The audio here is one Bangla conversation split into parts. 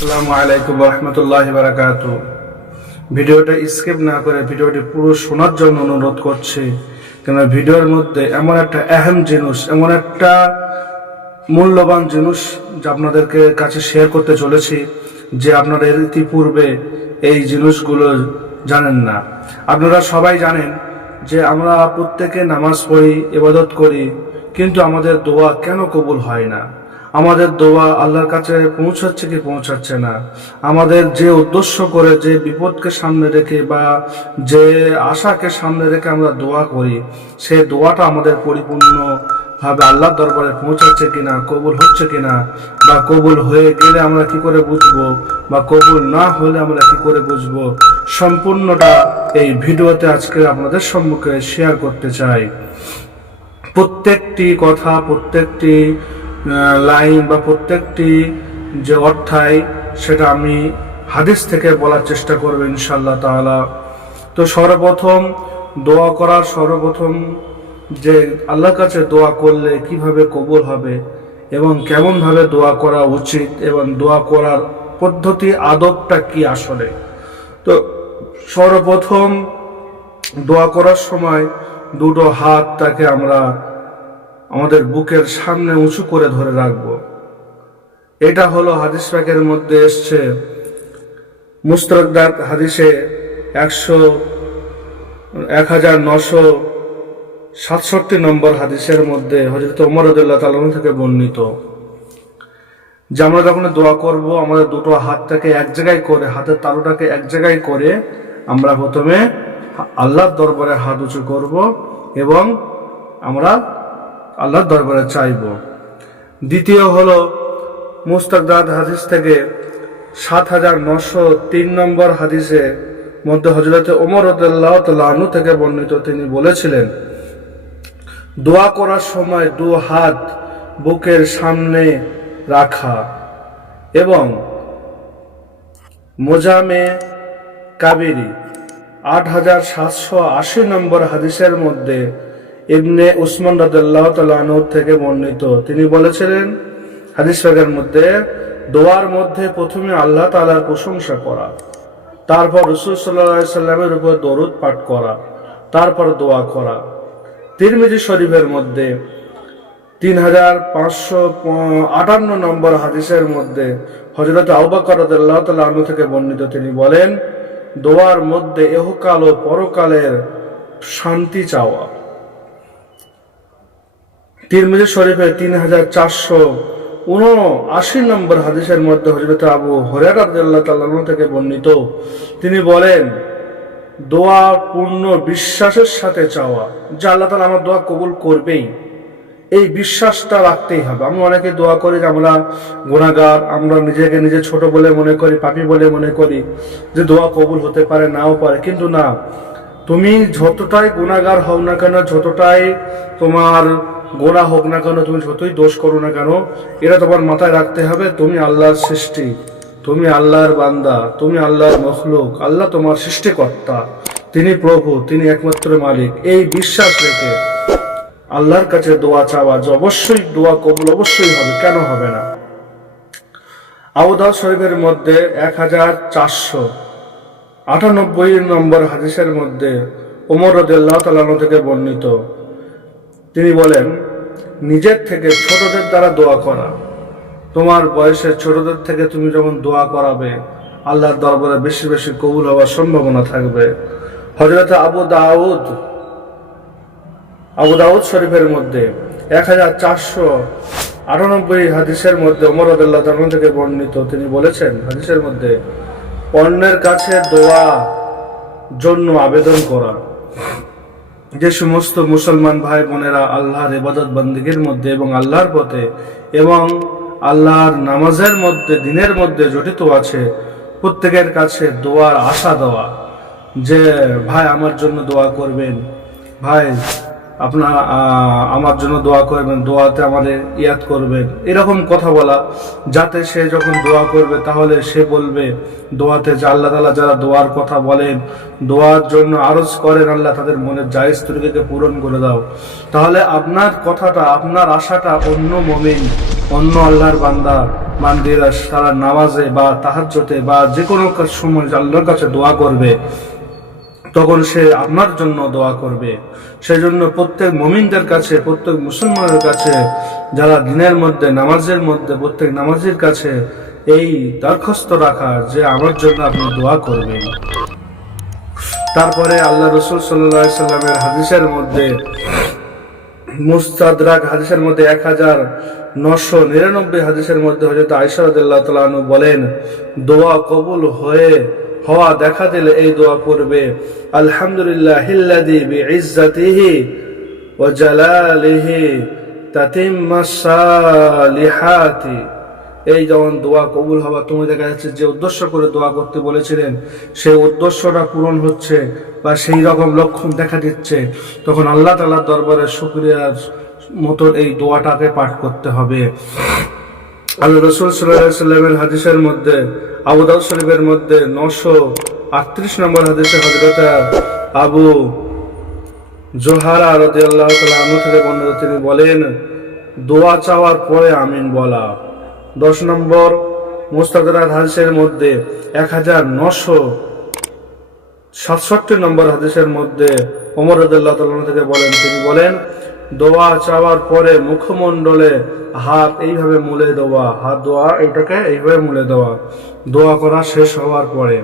আসসালামু আলাইকুম ওয়া রাহমাতুল্লাহি ওয়া বারাকাতুহু। ভিডিওটা স্কিপ না করে ভিডিওটি পুরো শোনার জন্য অনুরোধ করছি, কারণ ভিডিওর মধ্যে এমন একটা আহম জিনিস, এমন একটা মূল্যবান জিনিস যা আপনাদেরকে কাছে শেয়ার করতে চলেছি, যে আপনারা এর ইতিপূর্বে এই জিনিসগুলো জানেন না। আপনারা সবাই জানেন যে আমরা প্রত্যেকে নামাজ পড়ি, ইবাদত করি, কিন্তু আমাদের দোয়া কেন কবুল হয় না? আমাদের দোয়া আল্লাহর কাছে পৌঁছাচ্ছে কি পৌঁছাচ্ছে না? আমাদের যে উদ্দেশ্য করে, যে বিপদকে সামনে রেখে বা যে আশাকে সামনে রেখে আমরা দোয়া করি, সেই দোয়াটা আমাদের পরিপূর্ণভাবে আল্লাহর দরবারে পৌঁছাচ্ছে কিনা, কবুল হচ্ছে কিনা, বা কবুল হয়ে গেলে আমরা কি করে বুঝবো, বা কবুল না হলে আমরা কি করে বুঝবো, সম্পূর্ণটা এই ভিডিওতে আজকে আপনাদের সম্মুখে শেয়ার করতে চাই। প্রত্যেকটি কথা, প্রত্যেকটি লাইন বা প্রত্যেকটি যে অর্থায়, সেটা আমি হাদিস থেকে বলার চেষ্টা করব ইনশাআল্লাহ তাআলা। তো সর্বপ্রথম দোয়া করার যে আল্লাহর কাছে দোয়া করলে কিভাবে কবুল হবে এবং কেমনভাবে দোয়া করা উচিত এবং দোয়া করার পদ্ধতি, আদবটা কি আসলে। তো সর্বপ্রথম দোয়া করার সময় দুটো হাতটাকে আমরা আমাদের বুকের সামনে উঁচু করে ধরে রাখবো। এটা হলো হাদিস পাকের মধ্যে এসছে, মুস্তাদরাক হাদিসে 1967 নম্বর হাদিসের মধ্যে হযরত ওমর রাদিয়াল্লাহু তাআলা থেকে বর্ণিত, যে আমরা যখন দোয়া করব, আমাদের দুটো হাতটাকে এক জায়গায় করে, হাতের তালুটাকে এক জায়গায় করে আমরা প্রথমে আল্লাহর দরবারে হাত উঁচু করব এবং আমরা আল্লাহর দরবারে চাইব। দ্বিতীয় হলো মুস্তাদরাক হাদিস থেকে 7903 নম্বর হাদিসে মধ্যে হযরত ওমর রাদিয়াল্লাহু তাআলা আনহু থেকে বর্ণিত, তিনি বলেছিলেন, দোয়া করার সময় দু হাত বুকের সামনে রাখা এবং মোজামে কাবিরি 8780 নম্বর হাদিসের মধ্যে ইবনে উসমান রাদিয়াল্লাহু তাআলা আনহু থেকে বর্ণিত, তিনি বলেছিলেন হাদিস পাকের মধ্যে, দোয়ার মধ্যে প্রথমে আল্লাহ তাআলার প্রশংসা করা, তারপর রাসূল সাল্লাল্লাহু আলাইহি সাল্লামের উপর দরুদ পাঠ করা, তারপর দোয়া করা। তিরমিজি শরীফের মধ্যে 3558 নম্বর হাদিসের মধ্যে হযরত আবু বকর রাদিয়াল্লাহু তাআলা আনহু থেকে বর্ণিত, তিনি বলেন, দোয়ার মধ্যে ইহকাল ও পরকালের শান্তি চাওয়া। তিরমিজি শরীফে 3479 নম্বর হাদিসের মধ্যে হযরত আবু হুরায়রা রাদিয়াল্লাহু তাআলা আনহু থেকে বর্ণিত, তিনি বলেন, দোয়া পূর্ণ বিশ্বাসের সাথে চাওয়া, যে আল্লাহ তাআলা আমার দোয়া কবুল করবেই, এই বিশ্বাসটা রাখতেই হবে। আমি অনেকে দোয়া করি যে আমরা গুনাহগার, আমরা নিজেকে নিজে ছোট বলে মনে করি, পাপী বলে মনে করি, যে দোয়া কবুল হতে পারে, নাও পারে। কিন্তু না, তুমি যতটাই গুনাহগার হও না কেন, যতটাই তোমার গোনা হোক না কেন, তুমি যতই দোষ করো না কেন, এটা তোমার মাথায় রাখতে হবে, তুমি আল্লাহর সৃষ্টি, তুমি আল্লাহর বান্দা, তুমি আল্লাহর মখলুক, আল্লাহ তোমার সৃষ্টিকর্তা, তিনি প্রভু, তিনি একমাত্র মালিক। এই বিশ্বাস রেখে আল্লাহর কাছে দোয়া চাওয়া, যে অবশ্যই দোয়া কবুল অবশ্যই হবে, কেন হবে না। আবু দাউদ শরীফের মধ্যে 1498 নম্বর হাদিসের মধ্যে ওমর রাদিয়াল্লাহু তাআলা আনহু থেকে বর্ণিত, তিনি বলেন, নিজের থেকে ছোটদের দ্বারা দোয়া করা। তোমার বয়সের ছোটদের থেকে তুমি যখন দোয়া করাবে, আল্লাহর দরবারে বেশি বেশি কবুল হওয়ার সম্ভাবনা থাকবে। হযরত আবু দাউদ শরীফের মধ্যে 1498 হাদিসের মধ্যে ওমর রাদিয়াল্লাহু তাআলা আনহু থেকে বর্ণিত, তিনি বলেছেন হাদিসের মধ্যে, অন্যের কাছে দোয়া জন্য আবেদন করা। যে সমস্ত মুসলমান ভাই বোনেরা আল্লাহর ইবাদত বন্দেগীর মধ্যে এবং আল্লাহর পথে এবং আল্লাহর নামাজের মধ্যে, দিনের মধ্যে জড়িত আছে, প্রত্যেকের কাছে দোয়ার আশা দেওয়া, যে ভাই আমার জন্য দোয়া করবেন, ভাই আপনার আমার জন্য দোয়া করবেন, দোয়াতে আমাদের ইয়াদ করবেন, এরকম কথা বলা, যাতে সে যখন দোয়া করবে তাহলে সে বলবে দোয়াতে, যে আল্লাহ তাআলা যারা দোয়ার কথা বলেন, দোয়ার জন্য আরজ করেন, আল্লাহ তাদের মনের জায়েজ ত্রুটিকে পূরণ করে দাও। তাহলে আপনার কথাটা, আপনার আশাটা অন্য মুমিন অন্য আল্লাহর বান্দিরা তারা নামাজে বা তাহাজ্জুদে বা যে কোনো সময় আল্লাহর কাছে দোয়া করবে, তখন সে আপনার জন্য দোয়া করবে। সেই জন্য প্রত্যেক মুমিনদের কাছে, প্রত্যেক মুসলমানের কাছে, যারা দিনের মধ্যে নামাজের মধ্যে প্রত্যেক নামাজের কাছে এই দরখাস্ত রাখা যে আমার জন্য আপনি দোয়া করবেন। তারপরে আল্লাহ রাসূল সাল্লাল্লাহু আলাইহি সাল্লামের হাদিসের মধ্যে, মুস্তাদরাক হাদিসের মধ্যে 1999 হাদিসের মধ্যে হযরত আয়েশা রাদিয়াল্লাহু তাআলা আনহা বলেন, দোয়া কবুল হওয়া দেখা দিলে এই দোয়া করবে, আলহামদুলিল্লাহিল্লাযী বিইজ্জাতিহি ওয়া জালালিহি তাতিম্মাস সালিহাতি। এই যেমন দোয়া কবুল হওয়া, তুমি দেখা যাচ্ছে যে উদ্দেশ্য করে দোয়া করতে বলেছিলেন সেই উদ্দেশ্যটা পূরণ হচ্ছে বা সেই রকম লক্ষণ দেখা দিচ্ছে, তখন আল্লাহ তাআলার দরবারে শুকরিয়ার মতো এই দোয়াটাকে পাঠ করতে হবে। আল্লাহ রাসূল সাল্লাল্লাহু আলাইহি সাল্লামের হাদিসের মধ্যে, আবু দাউদ শরীফের মধ্যে 938 নম্বর হাদিসে হযরত আবু জোহারা রাদিয়াল্লাহু তাআলা আনহু থেকে বর্ণিত, তিনি বলেন, দোয়া চাওয়ার পরে আমিন বলা। 10 নম্বর মুস্তাদরাক হাদিসের মধ্যে 1967 নম্বর হাদিসের মধ্যে ওমর রাদিয়াল্লাহু তাআলা থেকে বলেন, তিনি বলেন, দোয়া চাওয়ার পরে মুখমণ্ডলে হাত এইভাবে মুলে দেওয়া, হাত দোয়া এটাকে এইভাবে মুলে দেওয়া দোয়া করা শেষ হওয়ার পরে।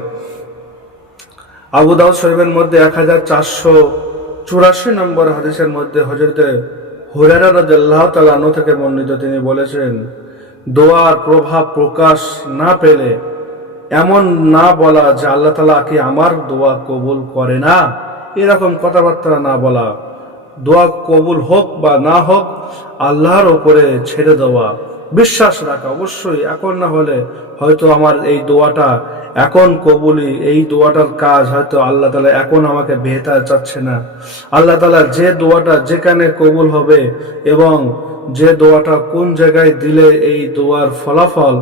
আবু দাউদ শরীফের মধ্যে 1484 নম্বর হাদিসের মধ্যে হযরত হুরায়রা রাদিয়াল্লাহু তাআলা আনহু থেকে বর্ণিত, তিনি বলেছেন, দোয়ার প্রভাব প্রকাশ না পেলে এমন না বলা যে আল্লাহ তাআলা কি আমার দোয়া কবুল করে না, এরকম কথাবার্তা না বলা। দোয়া কবুল হোক বা না হোক আল্লাহর উপরে ছেড়ে দেওয়া, বিশ্বাস রাখা। অবশ্যই এখন না হলে হয়তো আমার এই দোয়াটা এখন কবুলি, এই দোয়াটার কাজ হয়তো আল্লাহ তাআলা এখন আমাকে বেহেতার চাচ্ছে না। আল্লাহ তাআলা যে দোয়াটা যেখানে কবুল হবে এবং যে দোয়াটা কোন জায়গায় দিলে এই দোয়ার ফলাফল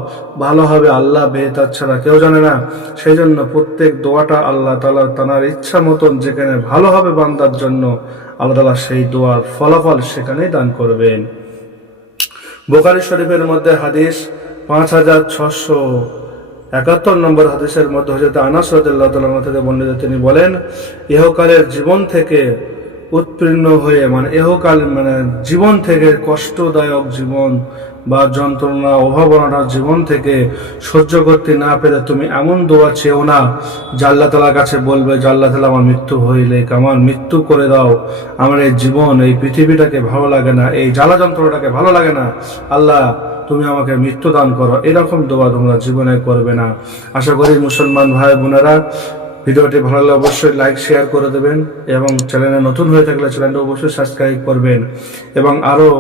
ভালো হবে আল্লাহ বেহেতার ছাড়া কেউ জানে না। সেই জন্য প্রত্যেক দোয়াটা আল্লাহ তাআলা তার ইচ্ছা মতন যেখানে ভালো হবে বান্দার জন্য, আল্লাহ তাআলা সেই দোয়ার ফলাফল সেখানেই দান করবেন। বুখারী শরীফের মধ্যে হাদিস 5671 নম্বর হাদিসের মধ্যে হযরত আনাস রাদিয়াল্লাহু তাআলা থেকে বর্ণিত, তিনি বলেন, ইহকালের জীবন থেকে উৎপীড়ন হয়ে, মানে ইহকাল মানে জীবন থেকে কষ্টদায়ক জীবন বা যন্ত্রণা অভাবনার জীবন থেকে সহ্য করতে না পেরে তুমি এমন দোয়া চেও না যে আল্লাহ তাআলার কাছে বলবে যে আল্লাহ তাআলা আমার মৃত্যু হইলে আমার মৃত্যু করে দাও, আমার এই জীবন এই পৃথিবীটাকে ভালো লাগে না, এই জ্বালা যন্ত্রণাটাকে ভালো লাগে না, আল্লাহ তুমি আমাকে মৃত্যু দান করো। এরকম দোয়া তোমরা জীবনে করবে না। আশা করি মুসলমান ভাই বোনেরা ভিডিওটি ভালো লাগলে অবশ্যই লাইক শেয়ার করে দেবেন এবং চ্যানেলে নতুন হয়ে থাকলে চ্যানেলটা অবশ্যই সাবস্ক্রাইব করবেন এবং আরো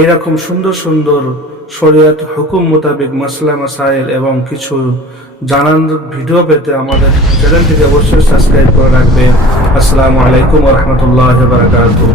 এরকম সুন্দর সুন্দর শরীয়ত হুকুম মোতাবেক মাসলা মাসাইল এবং কিছু জানার ভিডিও পেতে আমাদের চ্যানেলটিকে অবশ্যই সাবস্ক্রাইব করে রাখবেন। আসসালামু আলাইকুম ওয়া রাহমাতুল্লাহি ওয়া বারাকাতুহু।